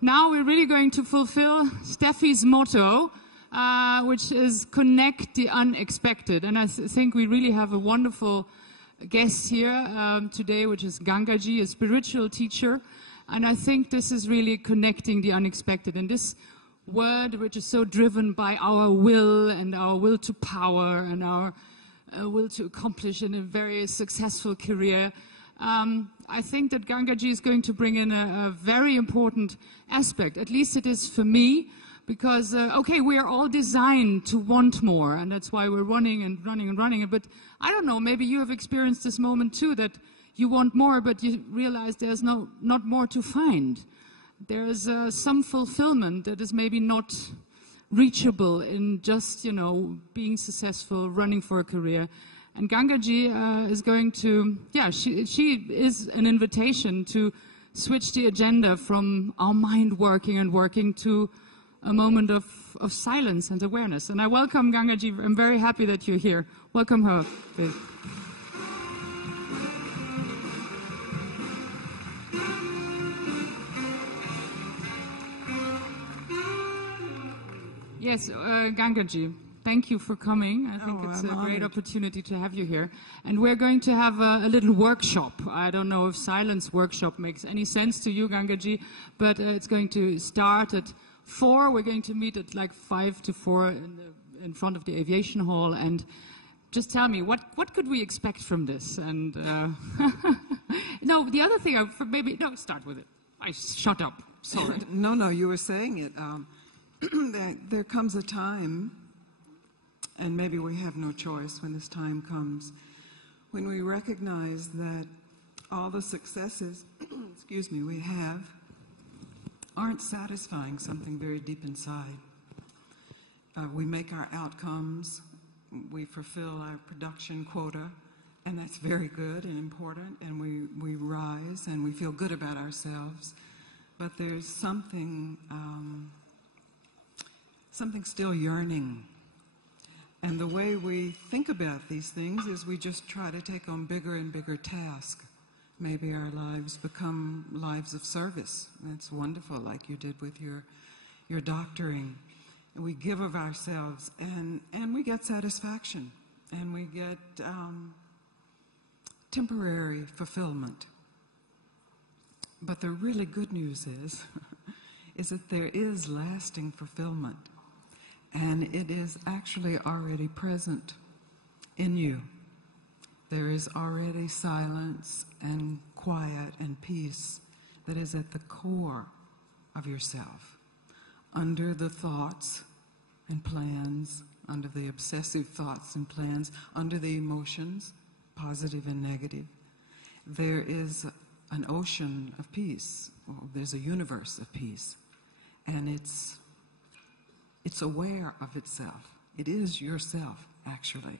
now we're really going to fulfill Steffi's motto, which is connect the unexpected. And I think we really have a wonderful guest here today, which is Gangaji, a spiritual teacher. And I think this is really connecting the unexpected. And this word, which is so driven by our will and our will to power and our will to accomplish in a very successful career, I think that Gangaji is going to bring in a very important aspect. At least it is for me, because, okay, we are all designed to want more, and that's why we're running and running and running. But I don't know, maybe you have experienced this moment too, that you want more, but you realize there's not more to find. There's some fulfillment that is maybe not reachable in just, you know, being successful, running for a career. And Gangaji is going to, yeah, she is an invitation to switch the agenda from our mind working and working to a moment of silence and awareness. And I welcome Gangaji. I'm very happy that you're here. Welcome her, please. Yes, Gangaji. Thank you for coming. I think it's a great opportunity to have you here. And we're going to have a little workshop. I don't know if silence workshop makes any sense to you, Gangaji, but it's going to start at 4. We're going to meet at like 5 to 4 in front of the aviation hall. And just tell me, what could we expect from this? And no, the other thing, start with it. Shut up. Sorry. No, you were saying it. There comes a time, and maybe we have no choice when this time comes, when we recognize that all the successes, excuse me, we have aren't satisfying something very deep inside. We make our outcomes, we fulfill our production quota, and that's very good and important, and we rise and we feel good about ourselves. But there's something still yearning. And the way we think about these things is we just try to take on bigger and bigger tasks. Maybe our lives become lives of service. That's wonderful, like you did with your doctoring. And we give of ourselves, and we get satisfaction, and we get temporary fulfillment. But the really good news is that there is lasting fulfillment. And it is actually already present in you. There is already silence and quiet and peace that is at the core of yourself, under the thoughts and plans, under the obsessive thoughts and plans, under the emotions, positive and negative. There is an ocean of peace. There's a universe of peace. And it's aware of itself. It is yourself, actually.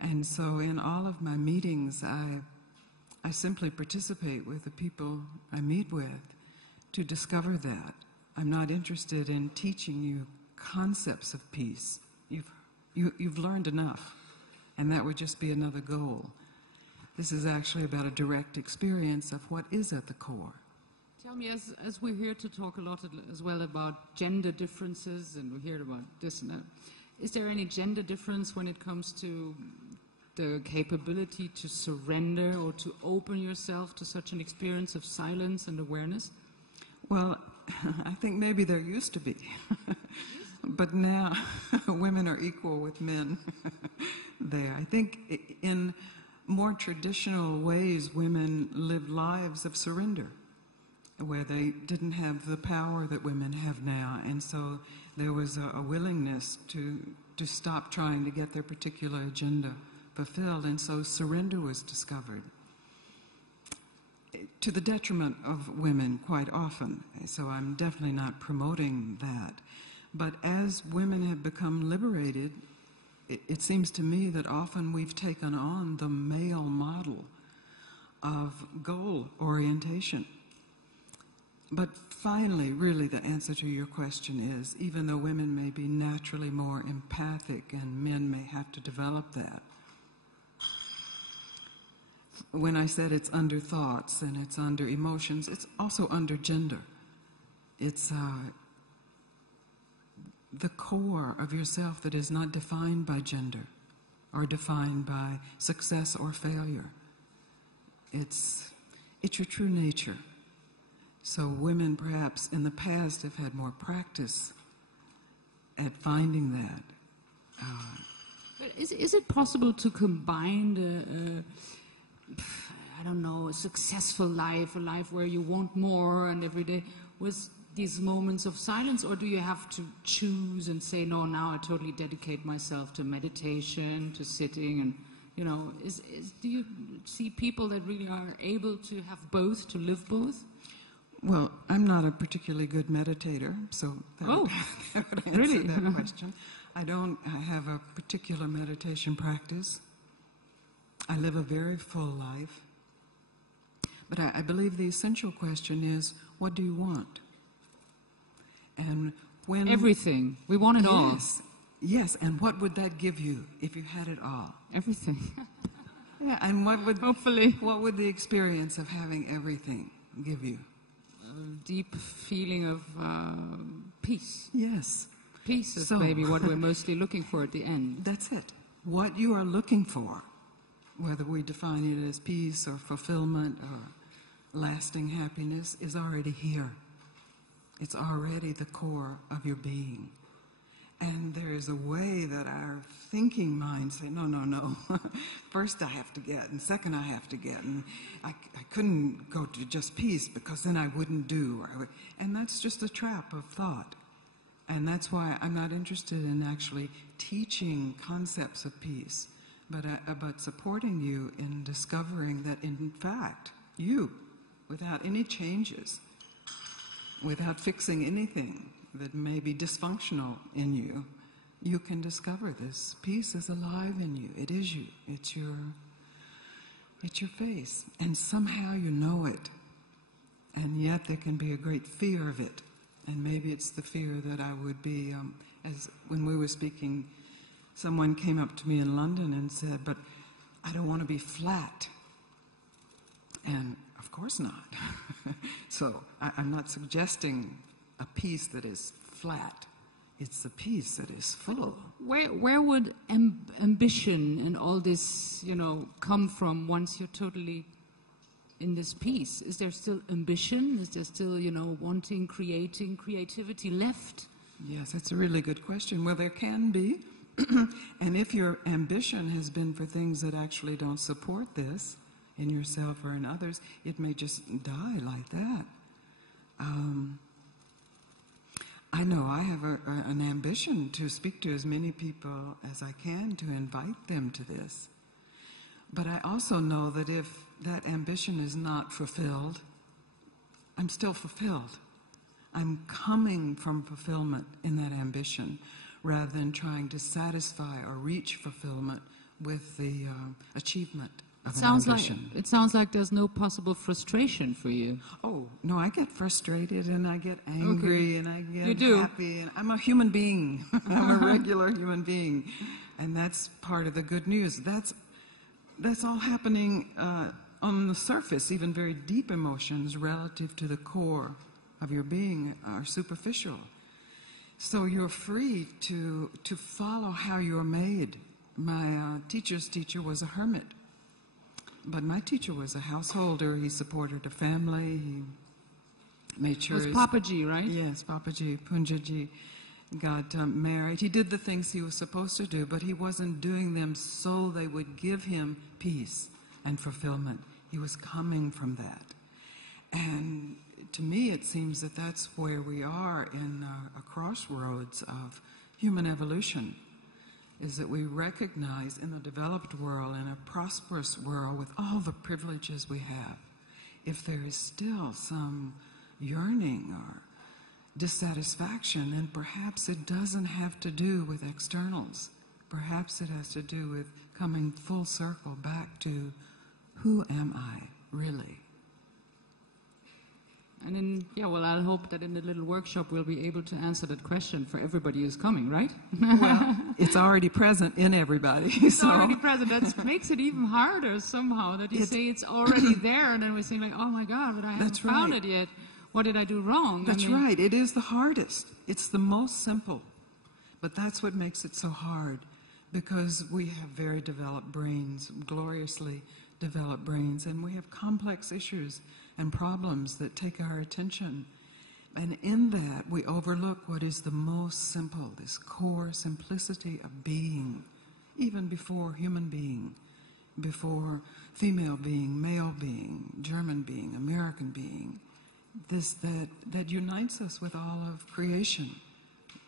And so in all of my meetings, I simply participate with the people I meet with to discover that. I'm not interested in teaching you concepts of peace. You've learned enough, and that would just be another goal. This is actually about a direct experience of what is at the core. Tell me, as we're here to talk a lot as well about gender differences, and we heard about this and that, is there any gender difference when it comes to the capability to surrender or to open yourself to such an experience of silence and awareness? Well, I think maybe there used to be. But now women are equal with men there. I think in more traditional ways, women lived lives of surrender, where they didn't have the power that women have now. And so there was a willingness to stop trying to get their particular agenda fulfilled. And so surrender was discovered, to the detriment of women quite often. So I'm definitely not promoting that. But as women have become liberated, it seems to me that often we've taken on the male model of goal orientation. But finally, really, the answer to your question is, even though women may be naturally more empathic and men may have to develop that, when I said it's under thoughts and it's under emotions, it's also under gender. It's the core of yourself that is not defined by gender or defined by success or failure. It's your true nature. So women perhaps in the past have had more practice at finding that. But is it possible to combine I don't know, a successful life, a life where you want more and every day, with these moments of silence? Or do you have to choose and say, no, now I totally dedicate myself to meditation, to sitting, and, you know, do you see people that really are able to have both, to live both? Well, I'm not a particularly good meditator, so that would answer really? that question. I have a particular meditation practice. I live a very full life. But I believe the essential question is, what do you want? And when... Everything. We want it all. Yes, and what would that give you if you had it all? Everything. Yeah, and Hopefully. What would the experience of having everything give you? A deep feeling of peace. Yes. Peace is maybe what we're mostly looking for at the end. That's it. What you are looking for, whether we define it as peace or fulfillment or lasting happiness, is already here. It's already the core of your being. And there is a way that our thinking minds say, no, no, no. First I have to get, and second I have to get. And I couldn't go to just peace because then I wouldn't do. And that's just a trap of thought. And that's why I'm not interested in actually teaching concepts of peace, but supporting you in discovering that, in fact, you, without any changes, without fixing anything that may be dysfunctional in you, you can discover this. Peace is alive in you. It is you. It's your face. And somehow you know it. And yet there can be a great fear of it. And maybe it's the fear that I would be, as when we were speaking, someone came up to me in London and said, but I don't want to be flat. And of course not. So I'm not suggesting a peace that is flat. It's a peace that is full. Where would ambition and all this, you know, come from once you're totally in this peace? Is there still ambition? Is there still, you know, wanting, creating, creativity left? Yes, that's a really good question. Well, there can be. And if your ambition has been for things that actually don't support this in yourself or in others, it may just die like that. I know I have an ambition to speak to as many people as I can, to invite them to this. But I also know that if that ambition is not fulfilled, I'm still fulfilled. I'm coming from fulfillment in that ambition rather than trying to satisfy or reach fulfillment with the achievement of an ambition. It sounds like there's no possible frustration for you. Oh, no, I get frustrated and I get angry and I get happy. And I'm a human being. I'm a regular human being. And that's part of the good news. That's all happening on the surface. Even very deep emotions relative to the core of your being are superficial. So you're free to follow how you're made. My teacher's teacher was a hermit. But my teacher was a householder. He supported a family. He made sure... It was Papaji, right? Yes, Papaji, Punjaji got married. He did the things he was supposed to do, but he wasn't doing them so they would give him peace and fulfillment. He was coming from that. And to me, it seems that that's where we are in a crossroads of human evolution, is that we recognize in the developed world, in a prosperous world with all the privileges we have, if there is still some yearning or dissatisfaction, then perhaps it doesn't have to do with externals. Perhaps it has to do with coming full circle back to, who am I really? And then, I hope that in the little workshop we'll be able to answer that question for everybody who's coming, right? Well, it's already present in everybody. It's already present. That makes it even harder somehow, that you say it's already there, and then we say, like, oh my God, but I haven't found it yet. what did I do wrong? That's right. It is the hardest. It's the most simple. But that's what makes it so hard, because we have very developed brains, gloriously developed brains, and we have complex issues and problems that take our attention. And in that, we overlook what is the most simple, this core simplicity of being, even before human being, before female being, male being, German being, American being, this that unites us with all of creation,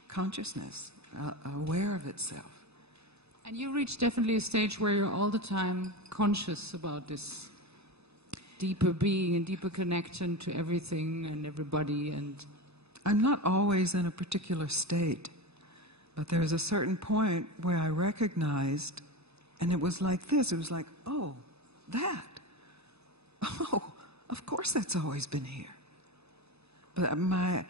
consciousness, aware of itself. And you reach definitely a stage where you're all the time conscious about this deeper being and deeper connection to everything and everybody. And I'm not always in a particular state, but there was a certain point where I recognized, and it was like this, it was like, oh, that. Oh, of course that's always been here. But my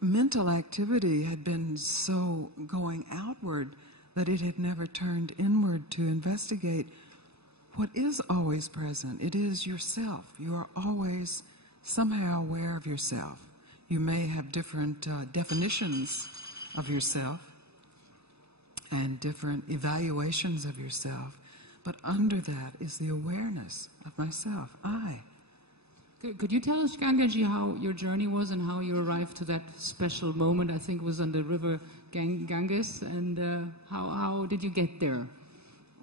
mental activity had been so going outward that it had never turned inward to investigate what is always present. It is yourself. You are always somehow aware of yourself. You may have different definitions of yourself and different evaluations of yourself, but under that is the awareness of myself, I. Could you tell us, Gangaji, how your journey was and how you arrived to that special moment? I think it was on the river Ganges, and how did you get there?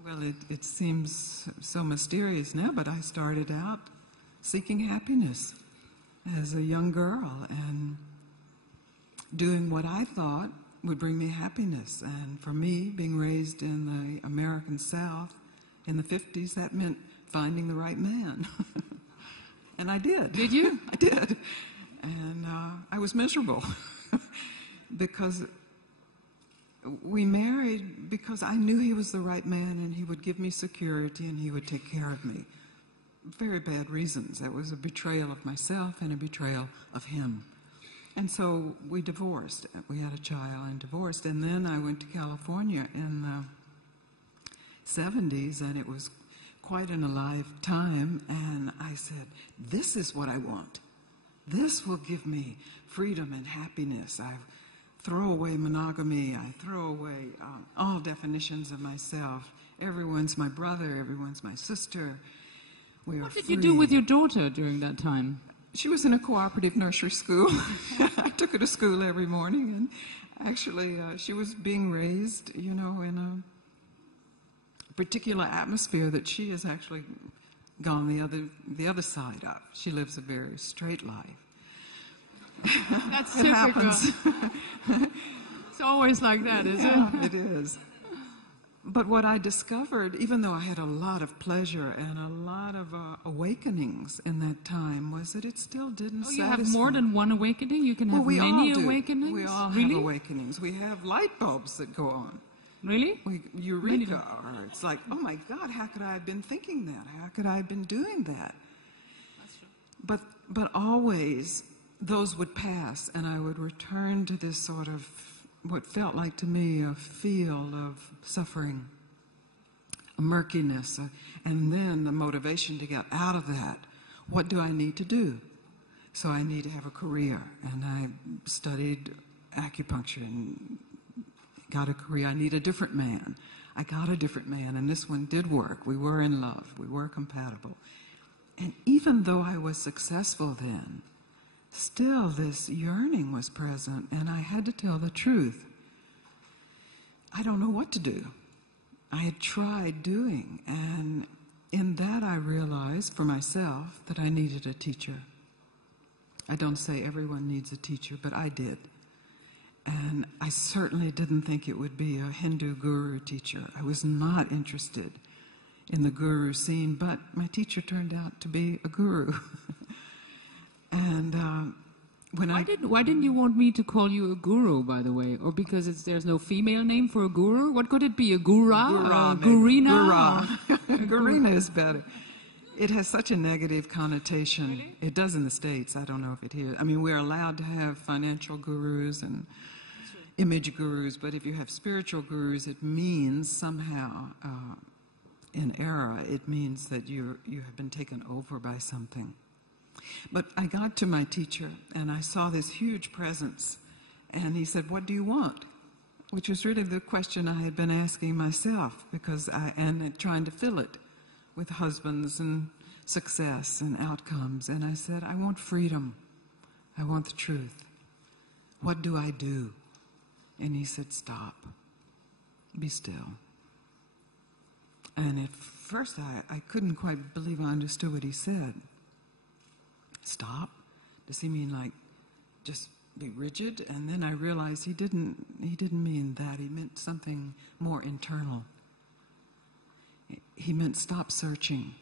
Well, it seems so mysterious now, but I started out seeking happiness as a young girl and doing what I thought would bring me happiness. And for me, being raised in the American South in the 50s, that meant finding the right man. And I did. Did you? I did. And I was miserable because we married because I knew he was the right man and he would give me security and he would take care of me. Very bad reasons. That was a betrayal of myself and a betrayal of him. And so we divorced. We had a child and divorced. And then I went to California in the 70s, and it was quite an alive time. And I said, this is what I want. This will give me freedom and happiness. I throw away monogamy. I throw away all definitions of myself. Everyone's my brother. Everyone's my sister. What did you do with your daughter during that time? She was in a cooperative nursery school. I took her to school every morning, and actually she was being raised, you know, in a particular atmosphere that she has actually gone the other side of. She lives a very straight life. That's typical. It's always like that, is it? It is. But what I discovered, even though I had a lot of pleasure and a lot of awakenings in that time, was that it still didn't satisfy. You have more than one awakening? You can have many awakenings? We all have awakenings. We have light bulbs that go on. Really? Eureka. Or it's like, oh my God, how could I have been thinking that? How could I have been doing that? That's true. But always those would pass, and I would return to this sort of what felt like to me a field of suffering, a murkiness, and then the motivation to get out of that. What do I need to do? So I need to have a career, and I studied acupuncture and got a career. I need a different man. I got a different man, and this one did work. We were in love. We were compatible. And even though I was successful then, still this yearning was present, and I had to tell the truth. I don't know what to do. I had tried doing, and in that I realized for myself that I needed a teacher. I don't say everyone needs a teacher, but I did. And I certainly didn't think it would be a Hindu guru teacher. I was not interested in the guru scene, but my teacher turned out to be a guru. And why didn't you want me to call you a guru, by the way? Or because there's no female name for a guru? What could it be? A gura? Gurina? Gurina is better. It has such a negative connotation. Really? It does in the States. I don't know if it here. I mean, we're allowed to have financial gurus and image gurus, but if you have spiritual gurus, it means somehow, in error, it means that you have been taken over by something. But I got to my teacher, and I saw this huge presence. And he said, "What do you want?" Which was really the question I had been asking myself, and trying to fill it with husbands and success and outcomes. And I said, "I want freedom. I want the truth. What do I do?" And he said, "Stop. Be still." And at first I couldn't quite believe I understood what he said. Stop? Does he mean like just be rigid? And then I realized he didn't mean that. He meant something more internal. He meant stop searching.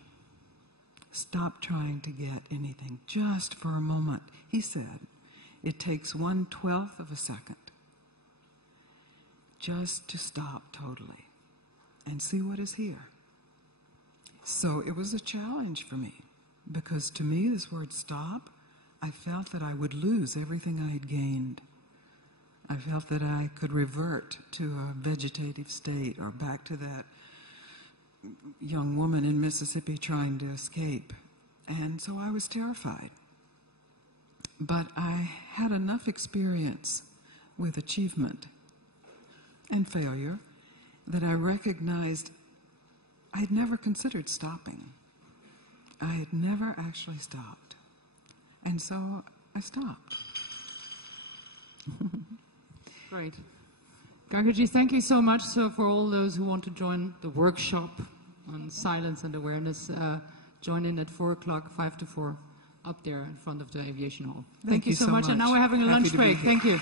Stop trying to get anything, just for a moment. He said, it takes 1/12 of a second just to stop totally and see what is here. So it was a challenge for me, because to me this word stop, I felt that I would lose everything I had gained. I felt that I could revert to a vegetative state, or back to that young woman in Mississippi trying to escape. And so I was terrified. But I had enough experience with achievement and failure that I recognized I had never considered stopping. I had never actually stopped. And so I stopped. Great. Gangaji, thank you so much. So for all those who want to join the workshop on silence and awareness, join in at 4 o'clock, 5 to 4, up there in front of the aviation hall. Thank you so much. And now we're having a lunch break. Thank you.